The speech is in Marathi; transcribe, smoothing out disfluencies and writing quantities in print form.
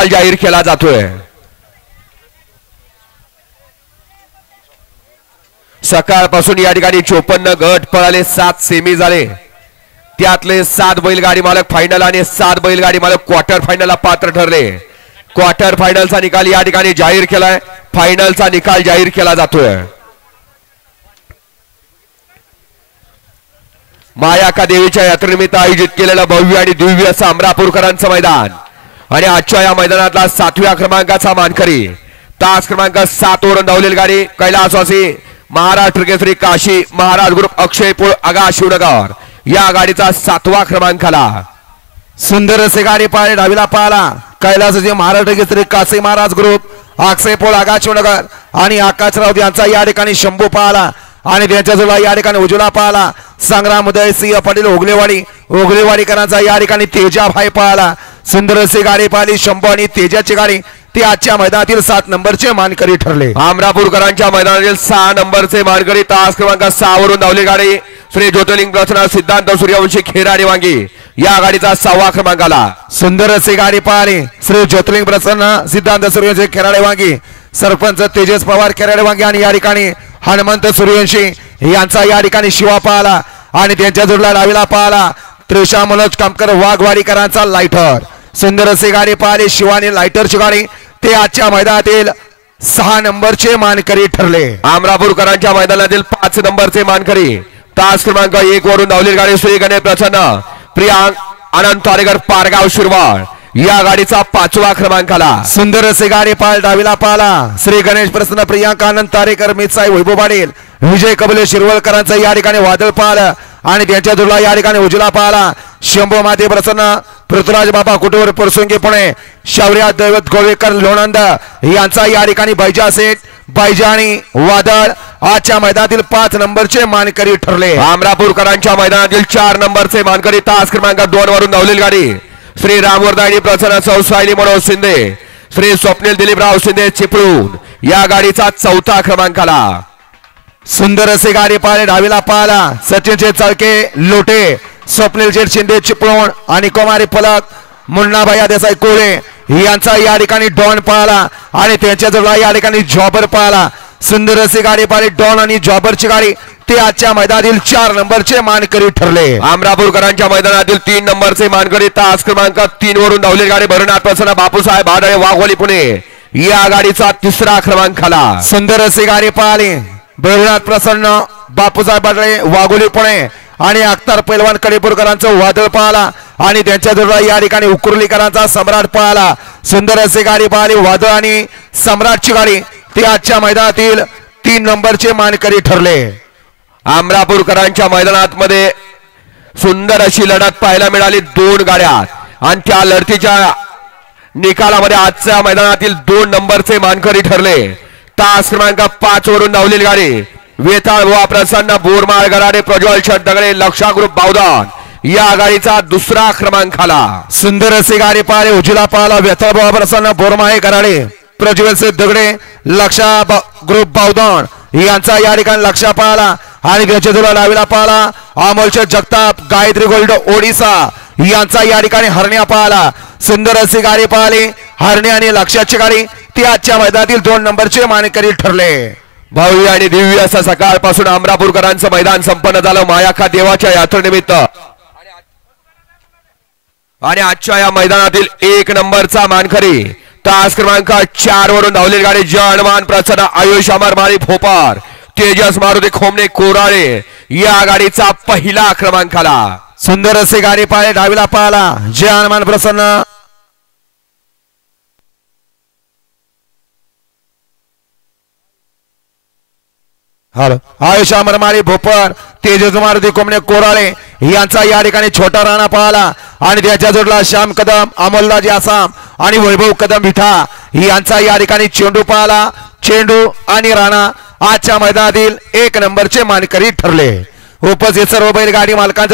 निकाल जाहीर केला जातोय। सकाळपासून या ठिकाणी 54 गट पळाले, 7 सेमी झाले, त्यातले 7 बैलगाडी मालक फायनल आणि 7 बैलगाडी मालक क्वार्टर फायनलला पात्र ठरले। क्वार्टर फायनलचा निकाल या ठिकाणी जाहीर केलाय, फायनलचा निकाल जाहीर केला जातोय। मायाका देवीच्या यात्रेनिमित्त आयोजित केलेलं भव्य आणि दिव्य असं अमरापूरकरांचं मैदान आणि आजच्या या मैदानातला 7व्या क्रमांकाचा मानकरी तास क्रमांक 7 वरून धावलेली गाडी कैलासवासी महाराष्ट्र केसरी काशी महाराज ग्रुप अक्षयपूर आगा शिवनगर या गाडीचा 7वा क्रमांक आला। सुंदर असे गाडी पाहिली, डावीला पाहिला कैलासवासी महाराष्ट्र केसरी काशी महाराज ग्रुप अक्षयपूर आगा शिवनगर आणि आकाशराव यांचा या ठिकाणी शंभू पाहिला आणि त्यांच्याजवळ या ठिकाणी उज्ज्वला पाहिला। संग्राम उदय सिंह पाटील ओगलेवाडीकरांचा या ठिकाणी तेजा भाई पाहिला। सुंदर अशी गाडी पाहिली, शंभू आणि तेजाची गाडी ती आजच्या मैदानातील 7 नंबरचे मानकरी ठरले। अमरापूरकरांच्या मैदानातील 6 नंबरचे मानकरी तास क्रमांक 6 वरून धावली गाडी श्री ज्योतिर्लिंग प्रसन्न सिद्धांत सूर्यवंशी खेराडे वांगी या गाडीचा 6वा क्रमांक आला। सुंदर अशी गाडी पाहिली, श्री ज्योतिर्लिंग प्रसन्न सिद्धांत सूर्यवंशी खेराडे वांगी सरपंच तेजस पवार खेराडे वांगी आणि या ठिकाणी हनुमंत सूर्यवंशी यांचा या ठिकाणी शिवा पाहिला आणि त्यांच्या जोडला डावीला पाहिला त्रिशा मनोज कामकर वाघवाडीकरांचा लायटर। सुंदर अशी गाडी पाहिली, शिवानी लायटरची गाडी ते आजच्या मैदानातील 6 नंबरचे मानकरी ठरले। अमरापूरकरांच्या मैदानातील 5 नंबरचे मानकरी तास क्रमांक 1 वरून धावलेली गाडी श्री गणेश प्रसन्न प्रियांक आनंद तारेकर पारगाव शिरवाळ या गाडीचा 5वा क्रमांक आला। सुंदर अशी गाडी पाहिली, डावीला पाहिला श्री गणेश प्रसन्न प्रियांका आनंद तारेकर मितसाई वैभव पाटील विजय कबले शिरवळकरांचा या ठिकाणी वादळ पाहिलं आणि त्यांच्या जोडला या ठिकाणी उजला पाहिला शंभू माते प्रसन्न पृथ्वीराज बाबा कुटुंब परसुंगी पुणे शौर्या दैवत गोवेकर लोणंद यांचा या ठिकाणी बैजा सेठ बैजा आणि वादळ आजच्या मैदानातील 5 नंबरचे मानकरी ठरले। अमरापूरकरांच्या मैदानातील 4 नंबरचे मानकरी तास क्रमांक 2 वरून धावलेली गाडी श्री रामवर्धानी प्रसन्न सौसायली मनोज शिंदे श्री स्वप्नील दिलीपराव शिंदे चिपळूण या गाडीचा 4था क्रमांक आला। सुंदर अशी गाडी पाहिली, डावीला पाहिला सचिनचे चळके लोटे स्वप्नील शेठ शिंदे चिपळूण आणि कुमारी पलक मुन्नाभाई देसाई कोळे यांचा या ठिकाणी डॉन पाहिला आणि त्यांच्या जवळ या ठिकाणी जॉबर पाहिला। सुंदर अशी गाडी पाहिली, डॉन आणि जॉबरची गाडी ते आजच्या मैदानातील 4 नंबरचे मानकरी ठरले। अमरापूरकरांच्या मैदानातील 3 नंबरचे मानकरी तास क्रमांक 3 वरून धावलेली गाडी भरनाथ प्रसन्न बापूसाहेब आडळे वाघोली पुणे या गाडीचा 3रा क्रमांक आला। सुंदर अशी गाडी पाहिली, भरनाथ प्रसन्न बापूसाहेब आडळे वाघोली पुणे आणि अख्तर पैलवान कडेपूरकरांचं वादळ पाहिला आणि त्यांच्या जोडला या ठिकाणी उकुर्लीकरांचा सम्राट पाहिला। सुंदर अशी गाडी पाहिली, वादळ आणि सम्राटची गाडी ती आजच्या मैदानातील 3 नंबरचे मानकरी ठरले। अमरापूरकरांच्या मैदानात मध्ये सुंदर अशी लढत पाहायला मिळाली 2 गाड्या आणि त्या लढतीच्या निकालामध्ये आजच्या मैदानातील 2 नंबरचे मानकरी ठरले। तास क्रमांक 5 वरून धावलेली गाडी वेताळ व प्रसन्न बोरमाळ गराडे प्रज्वल छट दगडे लक्षा ग्रुप बावदान या गाडीचा 2रा क्रमांक आला। सुंदर अशी गाडी पाहिली, उजला पाहिला वेताळ व प्रसन्न बोरमाळ गराडे प्रज्वल से दगडे लक्षा ग्रुप बावदान यांचा या ठिकाणी लक्षा पाहिला आणि त्याच्या जोडला डावीला पाहिला अमोलचे जगताप गायत्री गोल्ड ओडिसा यांचा या ठिकाणी हरण्या पाहिला। सुंदर अशी गाडी पाहिली, हरण्या आणि लक्षाची गाडी ती आजच्या मैदानातील 2 नंबरचे मानकरी ठरले। भव्य आणि दिव्य असं सकाळपासून अमरापूरकरांचं मैदान संपन्न झालं मायाका देवाच्या यात्रेनिमित्त आणि आजच्या या मैदानातील 1 नंबरचा मानकरी तास क्रमांक 4 वरून धावलेली गाडी जयमान प्रसन्न आयुष अमर माळी भोपार तेजस मारुती खोमणे कोराळे या गाडीचा 1ला क्रमांक आला। सुंदर अशी गाडी पाहिली, डावीला पाहिला जयमान प्रसन्न आयुष अमर माळी भोपार तेजस मारुती खोमणे कोराळे यांचा या ठिकाणी छोटा राणा पाहिला आणि त्याच्या जोडला श्याम कदम अमोलदाजी आसाम आणि वैभव कदम विठा यांचा या ठिकाणी चेंडू पाहिला। चेंडू आणि राणा आजच्या मैदानातील 1 नंबरचे मानकरी ठरले। उपस्थित सर्व बैलगाडी मालकांचा